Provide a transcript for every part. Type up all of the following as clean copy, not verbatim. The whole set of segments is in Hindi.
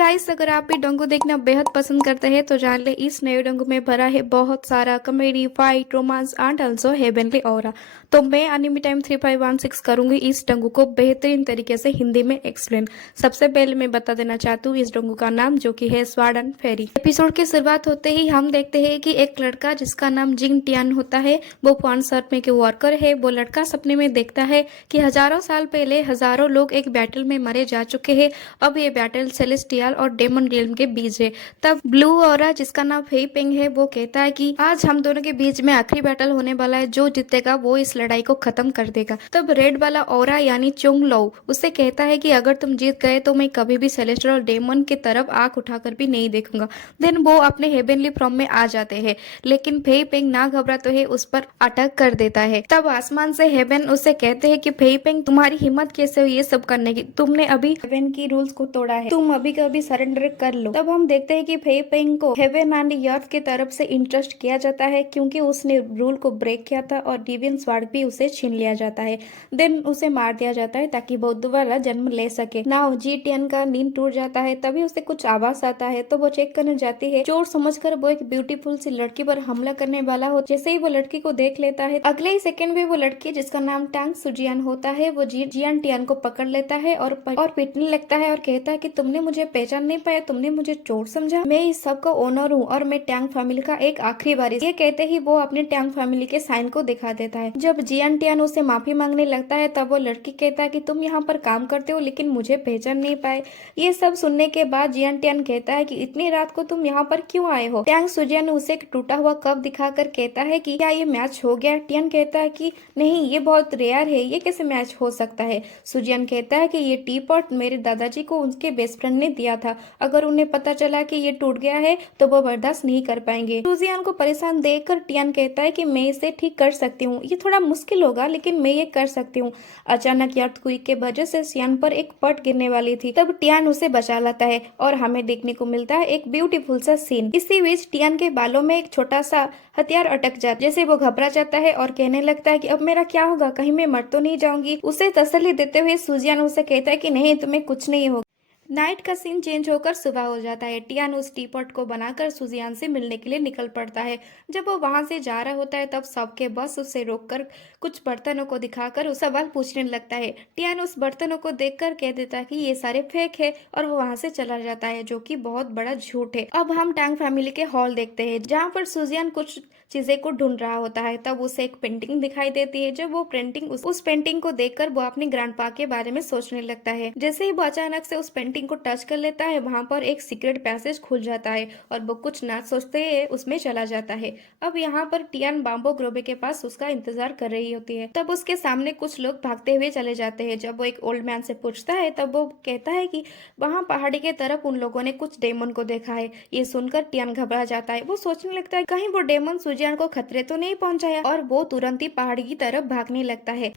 गाइस, अगर आप भी डोंगू देखना बेहद पसंद करते हैं तो जान ले इस नए डोंगू में भरा है बहुत सारा comedy, fight, romance and also heavenly aura. तो मैं एनिमी टाइम 3516 करूंगी इस डोंगू को बेहतरीन तरीके से हिंदी में एक्सप्लेन। सबसे पहले मैं बता देना चाहती हूँ इस डोंगू का नाम, जो कि है स्वार्ड फेरी। एपिसोड की शुरुआत होते ही हम देखते हैं कि एक लड़का जिसका नाम जिंग टियान होता है, वो पॉन शॉप में के वर्कर है। वो लड़का सपने में देखता है कि हजारों साल पहले हजारों लोग एक बैटल में मरे जा चुके हैं। अब ये बैटल सेलेस्टियल और डेमन रियल्म के बीच है। तब ब्लू ऑरा, जिसका नाम फेई पेंग है, वो कहता है कि आज हम दोनों के बीच में आखिरी बैटल होने वाला है, जो जीतेगा वो इस लड़ाई को खत्म कर देगा। तब रेड वाला ऑरा यानी चुंग लो उससे कहता है कि अगर तुम जीत गए तो मैं कभी भी सेलेस्टियल और डेमन की तरफ आंख उठाकर भी नहीं देखूंगा। देन वो अपने हेवनली फॉर्म में आ जाते हैं, लेकिन फेई पेंग ना घबराते है उस पर अटैक कर देता है। तब आसमान से हेवन उससे कहते हैं कि फेई पेंग, तुम्हारी हिम्मत कैसे हुई ये सब करने की? तुमने अभी हेवन की रूल्स को तोड़ा है, तुम अभी कभी सरेंडर कर लो। तब हम देखते हैं कि फेई पेंग को हेवन एंड अर्थ की तरफ से इंटरेस्ट किया जाता है, क्योंकि उसने रूल को ब्रेक किया था और डिवियन स्वार्ड भी उसे छीन लिया जाता है। देन उसे मार दिया जाता है ताकि वो दोबारा जन्म ले सके। नाउ जी टियन का नींद टूट जाता है, तभी उसे कुछ आवाज आता है तो वो चेक करने जाती है। चोर समझकर वो एक ब्यूटीफुल सी लड़की पर हमला करने वाला हो। जैसे ही वो लड़की को देख लेता है, अगले ही सेकंड में वो लड़की, जिसका नाम टांग सुजियान होता है, वो जियान टियन को पकड़ लेता है और पीटने लगता है और कहता है कि तुमने मुझे पहचान नहीं पाया, तुमने मुझे चोर समझा। मैं इस सब का ओनर हूँ और मैं टैंग फैमिली का एक आखिरी वारिस। ये कहते ही वो अपने टैंग फैमिली के साइन को दिखा देता है। जब जियान टियन उसे माफी मांगने लगता है, तब वो लड़की कहता है कि तुम यहाँ पर काम करते हो लेकिन मुझे पहचान नहीं पाए। ये सब सुनने के बाद जियान टियन कहता है कि इतनी रात को तुम यहाँ पर क्यों आए हो? टैंग सुजियान उसे एक टूटा हुआ कप दिखाकर कहता है कि क्या ये मैच हो गया? टियन कहता है कि नहीं, ये बहुत रेयर है, ये कैसे मैच हो सकता है? सुजियान कहता है कि ये टी पॉट मेरे दादाजी को उनके बेस्ट फ्रेंड ने दिया था, अगर उन्हें पता चला कि ये टूट गया है तो वो बर्दाश्त नहीं कर पाएंगे। सुजियान को परेशान देखकर टियन कहता है कि मैं इसे ठीक कर सकती हूँ, ये थोड़ा मुश्किल होगा लेकिन मैं ये कर सकती हूँ। अचानक अर्थक्वेक के वजह से सियान पर एक पट गिरने वाली थी, तब टियन उसे बचा लाता है और हमें देखने को मिलता है एक ब्यूटीफुल सा सीन। इसी बीच टियन के बालों में एक छोटा सा हथियार अटक जाता है, जैसे वो घबरा जाता है और कहने लगता है कि अब मेरा क्या होगा, कहीं मैं मर तो नहीं जाऊंगी। उसे तसल्ली देते हुए सुजियान उसे कहता है कि नहीं, तुम्हें कुछ नहीं होगा। नाइट का सीन चेंज होकर सुबह हो जाता है। टियान उस टीपॉट को बनाकर सुजियान से मिलने के लिए निकल पड़ता है। जब वो वहां से जा रहा होता है, तब सबके बस उसे रोककर कुछ बर्तनों को दिखाकर उस सवाल पूछने लगता है। टियान उस बर्तनों को देखकर कह देता है कि ये सारे फेक है और वो वहां से चला जाता है, जो कि बहुत बड़ा झूठ है। अब हम टैंग फैमिली के हॉल देखते हैं, जहाँ पर सुजियान कुछ चीजें को ढूंढ रहा होता है। तब उसे एक पेंटिंग दिखाई देती है। जब वो पेंटिंग उस पेंटिंग को देखकर वो अपने ग्रैंडपा के बारे में सोचने लगता है। जैसे ही वो अचानक से उस पेंटिंग को टच कर लेता है, वहां पर एक सीक्रेट पैसेज खुल जाता है और वो कुछ ना सोचते हुए उसमें चला जाता है। अब यहाँ पर टियान बाम्बो ग्रोबे के पास उसका इंतजार कर रही होती है। तब उसके सामने कुछ लोग भागते हुए चले जाते हैं। जब वो एक ओल्ड मैन से पूछता है, तब वो कहता है कि वहाँ पहाड़ी के तरफ उन लोगों ने कुछ डेमन को देखा है। ये सुनकर टियान घबरा जाता है। वो सोचने लगता है कहीं वो डेमन सुजियान को खतरे तो नहीं पहुंचाया, और वो तुरंत ही पहाड़ी की तरफ भागने लगता है।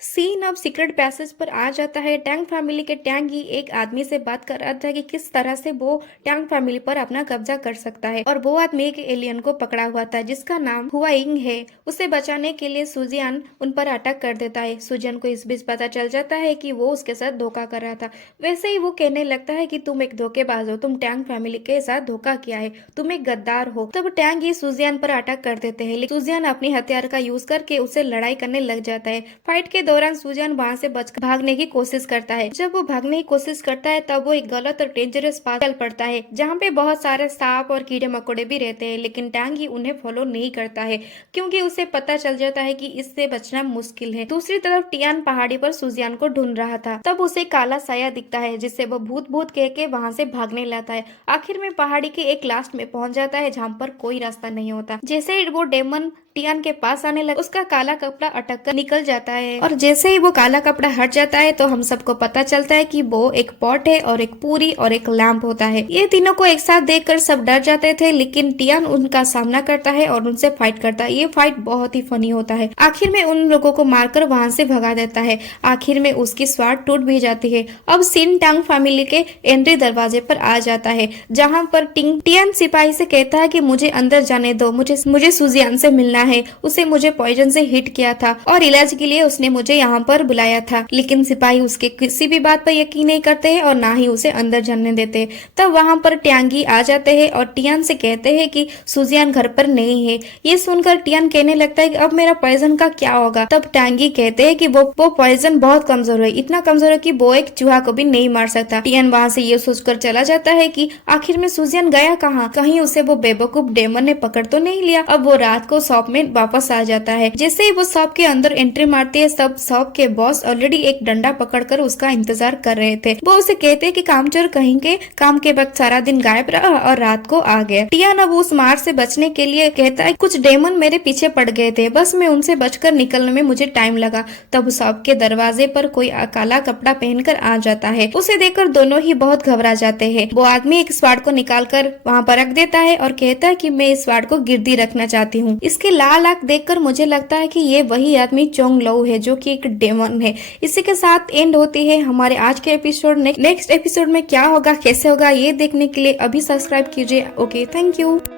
सीन अब सीक्रेट पैसेज पर आ जाता है। टैंग फैमिली के टैंग ही एक आदमी से बात कर रहा था कि किस तरह से वो टैंग फैमिली पर अपना कब्जा कर सकता है, और वो आदमी एक एलियन को पकड़ा हुआ था जिसका नाम हुआइंग है। उसे बचाने के लिए सुजियान उन पर अटैक कर देता है। सुजियान को इस बीच पता चल जाता है कि वो उसके साथ धोखा कर रहा था। वैसे ही वो कहने लगता है कि तुम एक धोखेबाज हो, तुम टैंग फैमिली के साथ धोखा किया है, तुम एक गद्दार हो। तब टैंग ही सुजियान पर अटैक कर देते हैं, लेकिन सुजियान अपने हथियार का यूज करके उसे लड़ाई करने लग जाता है। फाइट के दौरान सुजियान वहां से बचकर भागने की कोशिश करता है। जब वो भागने की कोशिश करता है, तब वो एक गलत और डेंजरस पाथ चल पड़ता है, जहाँ पे बहुत सारे सांप और कीड़े मकोड़े भी रहते हैं। लेकिन टैंग ही उन्हें फॉलो नहीं करता है, क्योंकि उसे पता चल जाता है कि इससे बचना मुश्किल है। दूसरी तरफ टियान पहाड़ी पर सुजियान को ढूंढ रहा था। तब उसे काला साया दिखता है, जिससे वो भूत भूत कह के वहां से भागने लगता है। आखिर में पहाड़ी के एक लास्ट में पहुंच जाता है, जहाँ पर कोई रास्ता नहीं होता। जैसे ही वो डेमन टियान के पास आने लगा, उसका काला कपड़ा अटक कर निकल जाता है, और जैसे ही वो काला कपड़ा हट जाता है तो हम सबको पता चलता है कि वो एक पॉट है और एक पूरी और एक लैंप होता है। ये तीनों को एक साथ देखकर सब डर जाते थे, लेकिन टियान उनका सामना करता है और उनसे फाइट करता है। ये फाइट बहुत ही फनी होता है। आखिर में उन लोगों को मारकर वहां से भगा देता है। आखिर में उसकी स्वार्ड टूट भी जाती है। अब सीन टैंग फैमिली के एंट्री दरवाजे पर आ जाता है, जहाँ पर टियान सिपाही से कहता है कि मुझे अंदर जाने दो, मुझे सुजियान से मिलना है। उसे मुझे पॉइजन से हिट किया था और इलाज के लिए उसने मुझे मुझे यहाँ पर बुलाया था। लेकिन सिपाही उसके किसी भी बात पर यकीन नहीं करते हैं और ना ही उसे अंदर जाने देते। तब वहाँ पर ट्यांगी आ जाते हैं और टियान से कहते हैं कि सुजियान घर पर नहीं है। ये सुनकर टियान कहने लगता है कि अब मेरा पॉइजन का क्या होगा। तब ट्यांगी कहते हैं कि वो पॉइजन बहुत कमजोर है, इतना कमजोर है कि वो एक चूहा को भी नहीं मार सकता। टियान वहाँ से ये सोचकर चला जाता है कि आखिर में सुजियान गया कहाँ, कहीं उसे वो बेवकूफ डेमन ने पकड़ तो नहीं लिया। अब वो रात को शॉप में वापस आ जाता है। जैसे ही वो शॉप के अंदर एंट्री मारती है, सब शॉप के बॉस ऑलरेडी एक डंडा पकड़कर उसका इंतजार कर रहे थे। वो उसे कहते हैं कि कामचोर कहीं के, काम के वक्त सारा दिन गायब रहा और रात को आ गया। टियान अब उस मार से बचने के लिए कहता है कुछ डेमन मेरे पीछे पड़ गए थे, बस मैं उनसे बचकर निकलने में मुझे टाइम लगा। तब शॉप के दरवाजे पर कोई काला कपड़ा पहनकर आ जाता है। उसे देखकर दोनों ही बहुत घबरा जाते हैं। वो आदमी एक स्वाड को निकालकर वहाँ पर रख देता है और कहता है कि मैं इस स्वाड को गिरदी रखना चाहती हूँ। इसके लाल आंख देखकर मुझे लगता है कि ये वही आदमी चोंग लौ है जो कि एक डेमन है। इसी के साथ एंड होती है हमारे आज के एपिसोड। नेक्स्ट एपिसोड में क्या होगा, कैसे होगा, ये देखने के लिए अभी सब्सक्राइब कीजिए। Okay, thank you.